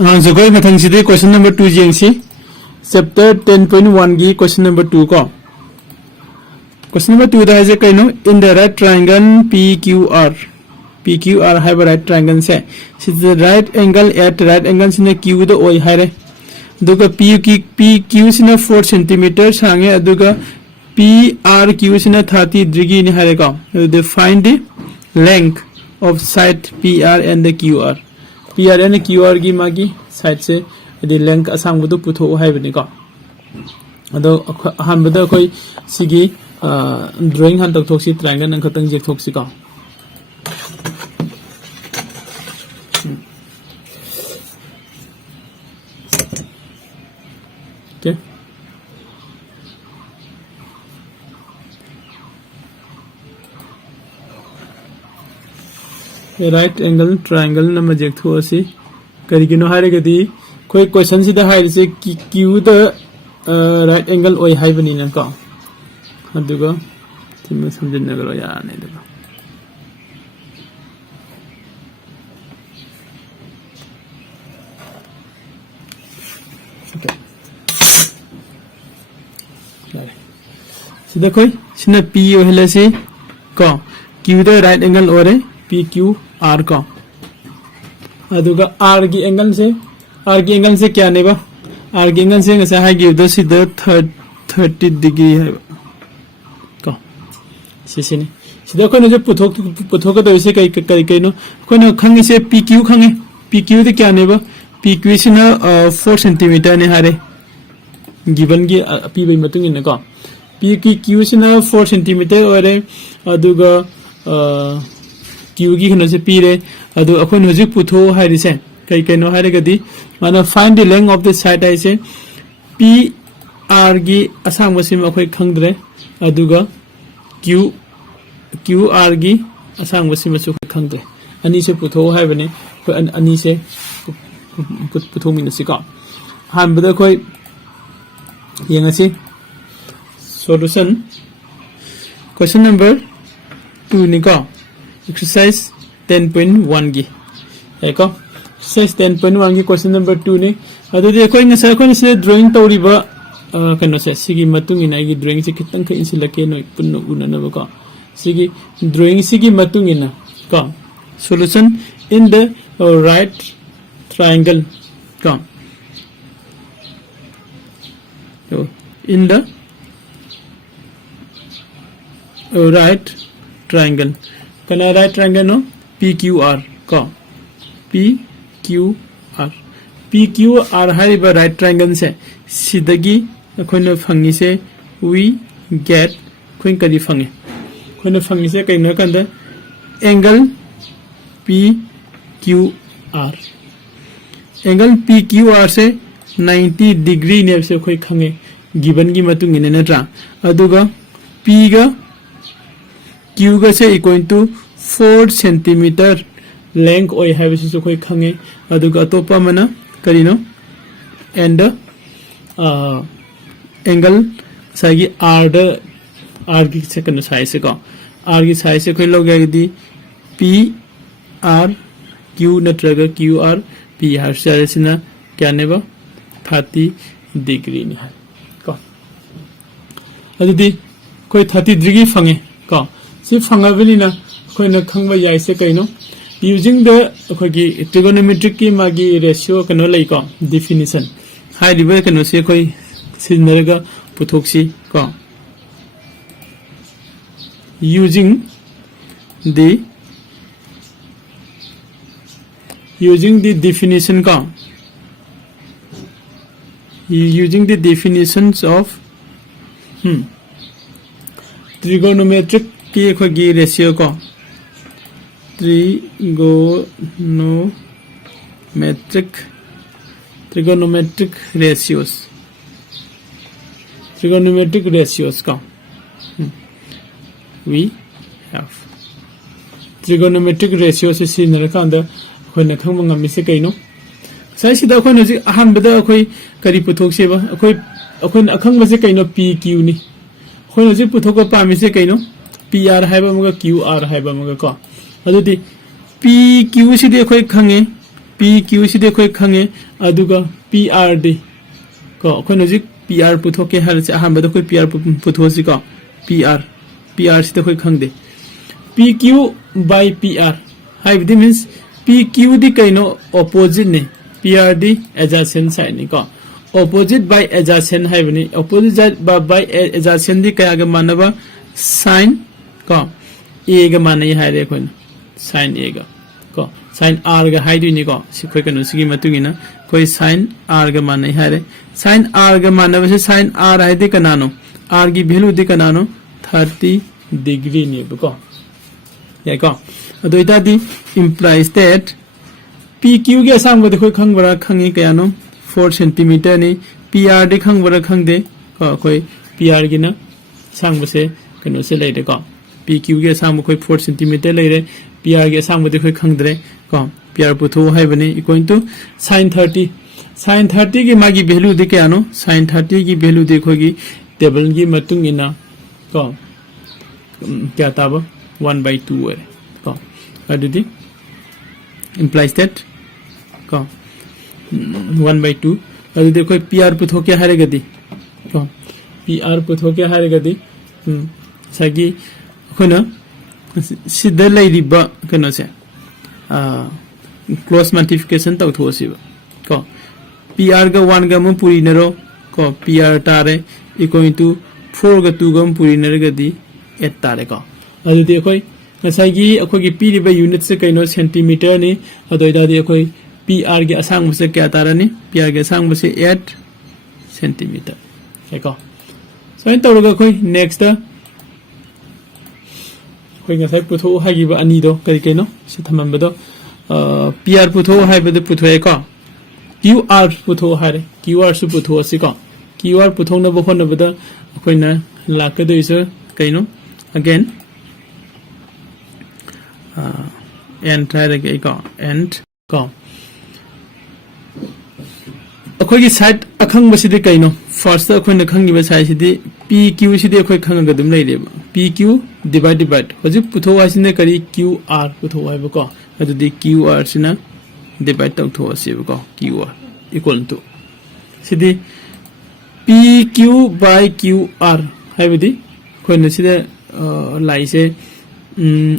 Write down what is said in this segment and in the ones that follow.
So going to question number 2 GNC chapter 10.1 gi question number 2 ko. Question number 2 da is in the right triangle PQR have a right triangle se the right angle at right angle sin Q the oi hare duga PQ sin 4 cm sange aduga PRQ sin 30 degree ni hare ko. They find the length of side PR and the QR. PR and QR gi magi side se the length asang budu putho hai bani ko ado han bada koi sigi drawing han tak thok si triangle nang khatang je thok si ko okay right angle triangle na majek tho asi karigino hare gadi koi question si da hare se q the right angle oi hai bani na ko aduga tim samjin na garo ya ne da okay sida koi sina p o hele se ko q the right angle ore pq r को अदुगा r की angle से क्या नेबा r की angle से ngasa hai give the sida 30 degree है को सिसिनी sida को ने पुथोक का वैसे कई नो को न खंगे से pq ते क्या नेबा pq से ना 4 cm ने हारे given की p बई मतुंग इन को pq से ना 4 cm और अदुगा Q की खन से पीरे अदो अपन हजि पुथो हारि से कई कनो हारे गदि माना find the length of the side I से P R की असंग मसिम अखोय खंगद्रे अदुगा Q R की असंग मसिम सु खंगद्रे अनि से पुथो हाय बने अनि से पुथो मिनसि का हान बदा खोय यंगसि सॉल्यूशन क्वेश्चन नंबर 2 निका exercise 10.1 gi eko exercise 10.1 gi question number 2 ne adu de koi ngasa ko se drawing tawriba kano se sigi matung ina gi drawing se kitang ka insilake no punno unana ba ko sigi drawing sigi matung ina ko solution in the right triangle ko in the right triangle kana right triangle no PQR ko PQR hariba right triangle se sidagi akhona phangi se we get khoin kadi phangi khoina phangi se kaina kanda angle PQR se 90 degree ne se khoi khange given gi matung ine na tra aduga P ga Q ga से equal to 4 centimeter length oi have से कोई खंगे अदुगा तोपा मना करिनो and angle Sagi r की second size को r की size से कोई लोग यदि P R Q नत्रगा Q R P R से ना क्या ने बा 30 degree नि है को अदुदी कोई 30 degree फंगे को si fangabini na koi na khangba yai se kaino using the khoi trigonometric ki magi ratio kano lai ko definition hai riba kano se koi sinaraga puthoksi ko using the definition ko using the definitions of trigonometric की खोगी ratio को trigonometric ratios का we have trigonometric ratios से सीनर का अंदर कोई न खंग मंगा मिसे कहीं साइड सीधा कोई नजी अहम बदा कोई करी पुथोक से बा कोई अखंग बसे कहीं PQ नहीं कोई नजी पुथोक को पामी से कहीं PR हाइबा मुगा QR हाइबा मुगा को अदुदी PQ सिदे खोई खंगे PQ सिदे कोई खंगे अदुगा PRD को कोई नजिक PR पुथोके हर से हम बदो कोई PR पुथोसी को PR सिदे कोई खंग दे PQ by PR high Vidhi means PQ दी कहीं नो opposite ने PRD adjacent side ने को opposite by adjacent हाई बनी opposite by adjacent दी कहीं आगे मानवा sin को A का माने ये हाई रे कोई sin A को sin R का हाई दूनी को कोई कनो सिगी मतुगी ना कोई sin R का माने हाई रे sin R का माने वैसे sin R हाई दी कनानो R की वैल्यू दी कनानो 30 डिग्री ने को या को अदो इता दी implies that PQ के सांग बदे कोई खंग बड़ा खंगी क्या नो 4 सेंटीमीटर ने PR दे खंग बड़ा खंग दे कोई PR की ना सांग बसे कनो से ले दे को PQ के सांग कोई 4 सेंटीमीटर ले रहे PR के सांग बदे कोई खंग दे को PR पुथो है बने इक्वल टू sin 30 की मागी वैल्यू दे क्या नो sin 30 की वैल्यू देखोगी टेबल की मतुंग इना को क्या ताब 1/2 है को अदुदी implies that को 1/2 अदुदी कोई PR पुथो क्या हारे गदी को PR पुथो क्या हारे गदी सागी कोना सिद्ध लाइरिबा कनो से क्लोज मल्टीप्लिकेशन तो थोसिबा को PR का 1 का म पुरी नरो को PR तारे इक्वल टू 4 का 2 का म पुरी नर गदी 8 तारे को अदुदी कोई नसागी अखोगी पीरिबा यूनिट से कइनो सेंटीमीटर ने अदोइदादी अखोई PR के असांग से क्या तारानी PR के असांग से 8 सेंटीमीटर हेको सो इन तौरगा कोई नेक्स्ट कोई नसाई पुथो हागिबा अनि दो करि केनो से थमनबदो PR पुथो हाइबदो पुथोए को QR पुथो हारे QR सु पुथो सिको QR पुथो न बखो नबदा कोइना लाकदो इस कइनो again and try again ko and ko अखोगी साइड अखंग बसिदे कइनो फर्स्ट अखोइना खंगी बे साइड सिदे PQ सिदे अखोइ खंग गदम लैरेबा PQ डिवाइड हजि पुथो वासिने करी QR पुथो वाइबो को अदुदि QR सिना डिवाइड तौ थो असिबो को QR इक्वल टू सिदे PQ by QR हाइबदि खोइना सिदे लाइसे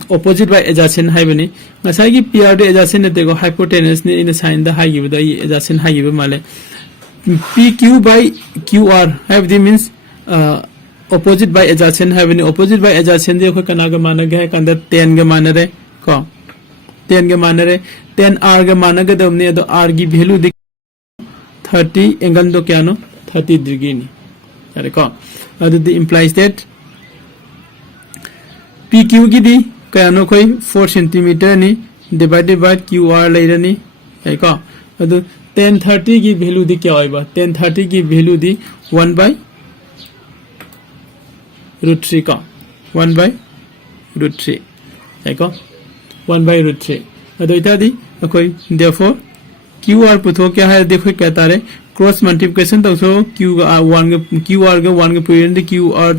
opposite by adjacent है बने नसाई की PR दे adjacent ने देखो hypotenuse ने इन साइन दा हाई गिबदा ये adjacent high Gibb Male PQ by QR have the means opposite by adjacent है बने opposite by adjacent देखो कना का माना गया है कंदर 10 का माना रे को 10 का माना रे 10 R का माना के दमने तो R की वैल्यू दिख 30 एंगल तो क्या नो 30 डिग्री नहीं अरे को अदुदी implies that PQ की दी कयानो कोई 4 centimetre knee divided by QR लेरनी है को अदु 1030 की वैल्यू दी क्या होइबा 1030 की वैल्यू दी 1/√3 का 1/√3 है को 1/√3 अदु इता दी कोई देयरफॉर QR पुथो क्या है देखो कहता रे क्रॉस मल्टीप्लिकेशन तो सो QR का 1 का पूरी ने QR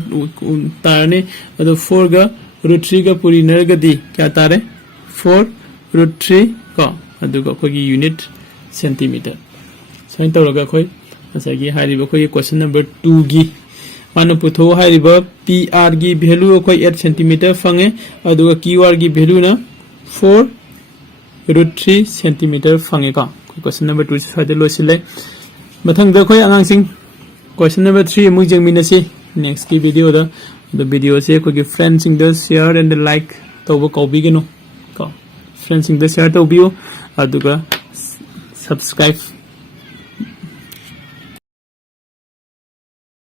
तारने अदु 4 का √3 का पूरी नरगदी क्या तारे 4√3 का अदुगा कोई यूनिट सेंटीमीटर साइन तौरगा कोई असागी हारिबा कोई क्वेश्चन नंबर 2 गी मानो पुथो हारिबा PR की वैल्यू कोई 8 सेंटीमीटर फंगे अदुगा QR की वैल्यू ना 4√3 सेंटीमीटर फंगे का कोई क्वेश्चन नंबर 2 सादे लोसिले मथंग द कोई आंगांसिंग क्वेश्चन नंबर 3 अमु जंगमिनसी नेक्स्ट की वीडियो दा the video se ko gi friends in the share and the like to bo ko bigeno ko friends in the share to bio aduga subscribe